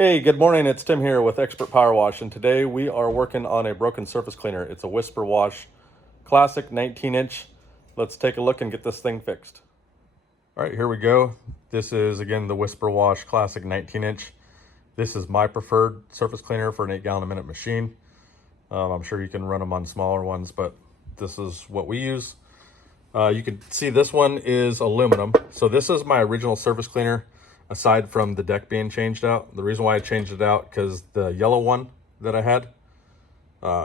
Hey, good morning. It's Tim here with Expert Power Wash, and today we are working on a broken surface cleaner. It's a Whisper Wash Classic 19-inch. Let's take a look and get this thing fixed. All right, here we go. This is, again, the Whisper Wash Classic 19-inch. This is my preferred surface cleaner for an 8-gallon-a-minute machine. I'm sure you can run them on smaller ones, but this is what we use. You can see this one is aluminum. So this is my original surface cleaner, aside from the deck being changed out. The reason why I changed it out, because the yellow one that I had,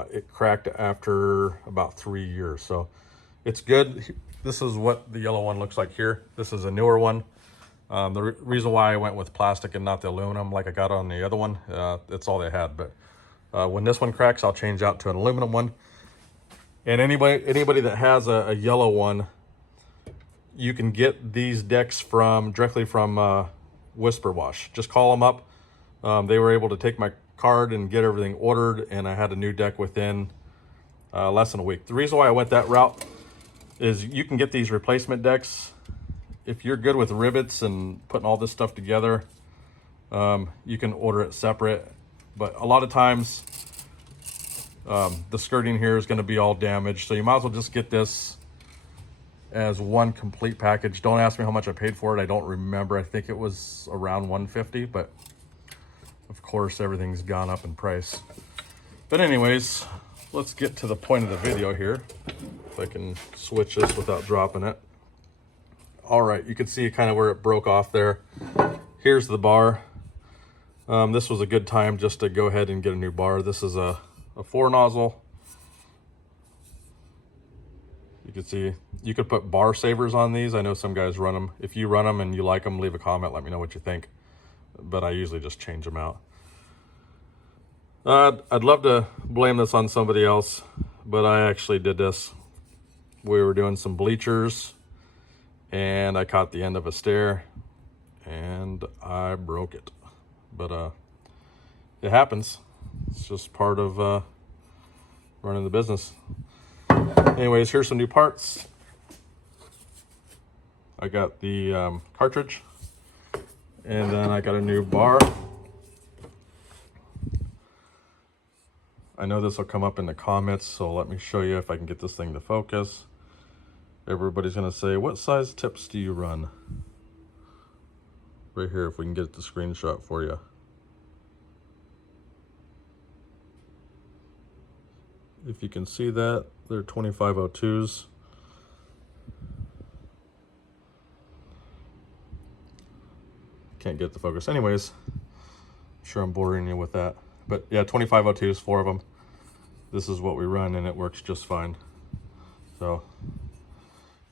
it cracked after about 3 years. So it's good. This is what the yellow one looks like here. This is a newer one. The reason why I went with plastic and not the aluminum like I got on the other one, that's all they had. But when this one cracks, I'll change out to an aluminum one. And anybody that has a yellow one, you can get these decks directly from Whisper Wash. Just call them up. They were able to take my card and get everything ordered, and I had a new deck within less than a week. The reason why I went that route is you can get these replacement decks. If you're good with rivets and putting all this stuff together, you can order it separate. But a lot of times, the skirting here is going to be all damaged, so you might as well just get this as one complete package. Don't ask me how much I paid for it. I don't remember. I think it was around $150, but of course everything's gone up in price. But anyways, let's get to the point of the video here. If I can switch this without dropping it. All right, you can see kind of where it broke off there. Here's the bar. This was a good time just to go ahead and get a new bar. This is a 4 nozzle. You can see you could put bar savers on these. I know some guys run them. If you run them and you like them, leave a comment, let me know what you think. But I usually just change them out. I'd love to blame this on somebody else, but I actually did this. We were doing some bleachers and I caught the end of a stair and I broke it. But it happens. It's just part of running the business. Anyways, here's some new parts. I got the cartridge, and then I got a new bar. I know this will come up in the comments, so let me show you if I can get this thing to focus. Everybody's gonna say, what size tips do you run? Right here, if we can get the screenshot for you. If you can see that, they're 2502s. Can't get the focus. Anyways, I'm sure I'm boring you with that. But yeah, 2502s, 4 of them. This is what we run and it works just fine. So,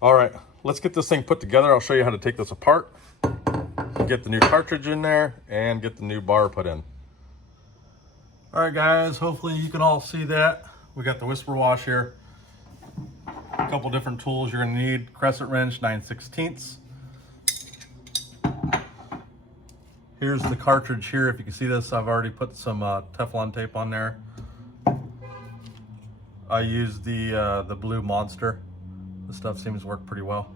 all right, let's get this thing put together. I'll show you how to take this apart, get the new cartridge in there, and get the new bar put in. All right, guys, hopefully you can all see that. We got the Whisper Wash here. A couple different tools you're gonna need. Crescent wrench, 9/16. Here's the cartridge here. If you can see this, I've already put some Teflon tape on there. I use the blue Monster. This stuff seems to work pretty well.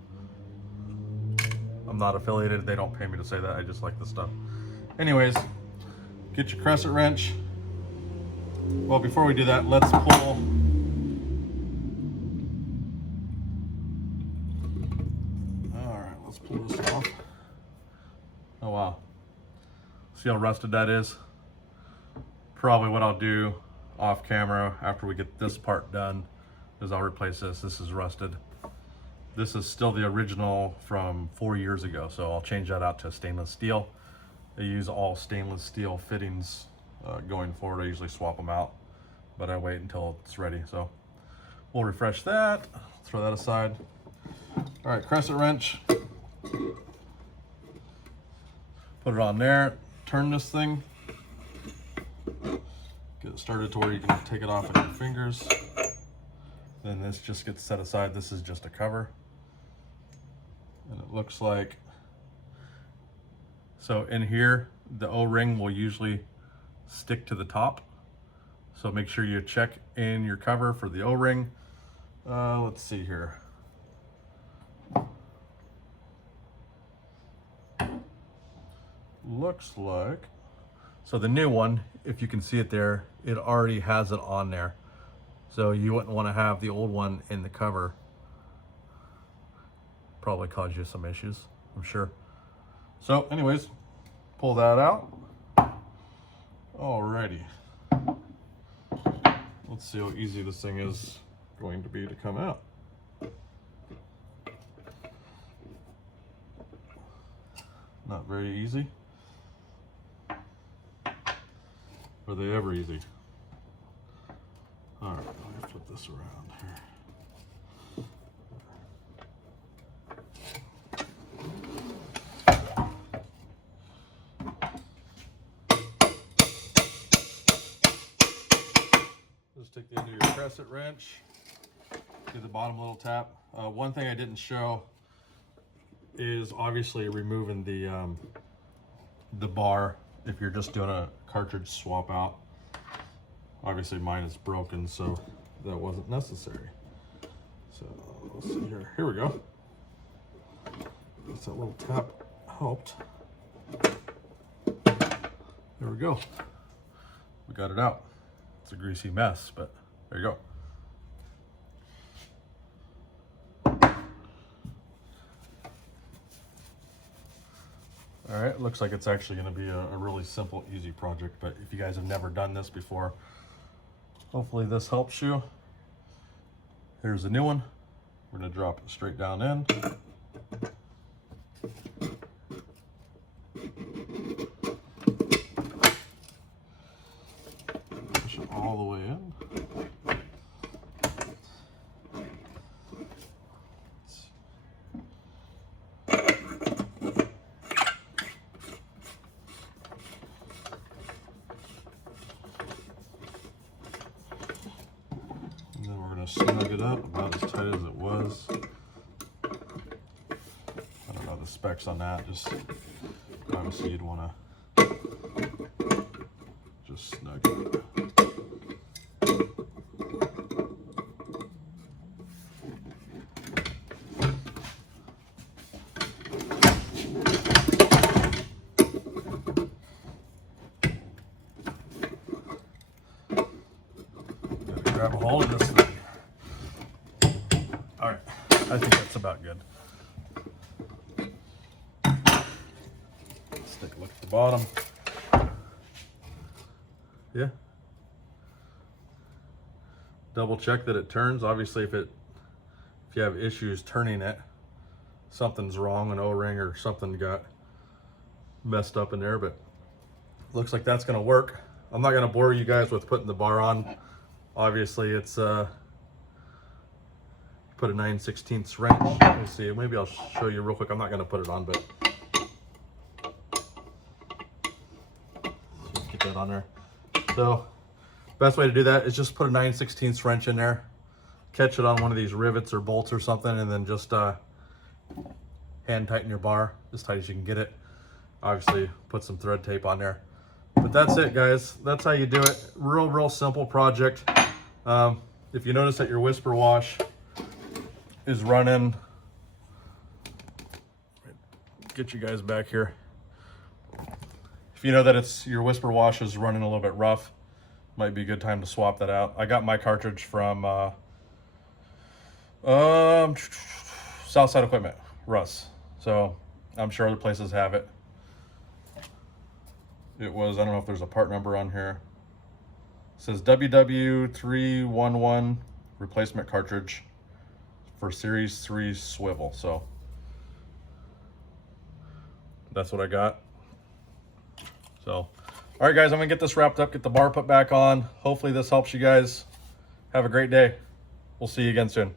I'm not affiliated. They don't pay me to say that. I just like this stuff. Anyways, get your crescent wrench. Well, before we do that, let's pull. All right, let's pull this off. Oh, wow. See how rusted that is? Probably what I'll do off camera after we get this part done is I'll replace this. This is rusted. This is still the original from 4 years ago, so I'll change that out to stainless steel. They use all stainless steel fittings going forward. I usually swap them out, but I wait until it's ready. So we'll refresh that, throw that aside. All right, crescent wrench. Put it on there, turn this thing. Get it started to where you can take it off with your fingers. Then this just gets set aside. This is just a cover. And it looks like, so in here, the O-ring will usually stick to the top. So make sure you check in your cover for the O-ring. Let's see here. Looks like So the new one, if you can see it there, it already has it on there. So you wouldn't want to have the old one in the cover. Probably cause you some issues, I'm sure. So anyways, pull that out. Alrighty. Let's see how easy this thing is going to be to come out. Not very easy. Are they ever easy? All right, let me flip this around here. Just take the end of your crescent wrench, do the bottom little tap. One thing I didn't show is obviously removing the bar if you're just doing a cartridge swap out. Obviously mine is broken, so that wasn't necessary. So let's see here. Here we go. That's that little tap helped. There we go. We got it out. It's a greasy mess, but there you go. All right, looks like it's actually going to be a really simple, easy project, but if you guys have never done this before, hopefully this helps you. Here's the new one. We're going to drop it straight down in. Push it all the way in. Snug it up about as tight as it was. I don't know the specs on that, just obviously you'd want to just snug it up. Gotta grab a hold of this thing. All right, I think that's about good. Let's take a look at the bottom. Yeah. Double check that it turns. Obviously, if you have issues turning it, something's wrong, an O-ring or something got messed up in there, but looks like that's gonna work. I'm not gonna bore you guys with putting the bar on. Obviously, it's put a 9/16 wrench. Let me see, maybe I'll show you real quick. I'm not gonna put it on, but let's get that on there. So best way to do that is just put a 9/16 wrench in there, catch it on one of these rivets or bolts or something, and then just hand tighten your bar as tight as you can get it. Obviously put some thread tape on there, but that's it, guys. That's how you do it. Real simple project. If you notice that your whisper wash is running, get you guys back here. If you know that your whisper wash is running a little bit rough, might be a good time to swap that out. I got my cartridge from Southside Equipment, Russ. So I'm sure other places have it. It was, I don't know if there's a part number on here. It says WW311 replacement cartridge for Series 3 swivel. So that's what I got. So, all right, guys, I'm gonna get this wrapped up, get the bar put back on. Hopefully this helps you guys. Have a great day. We'll see you again soon.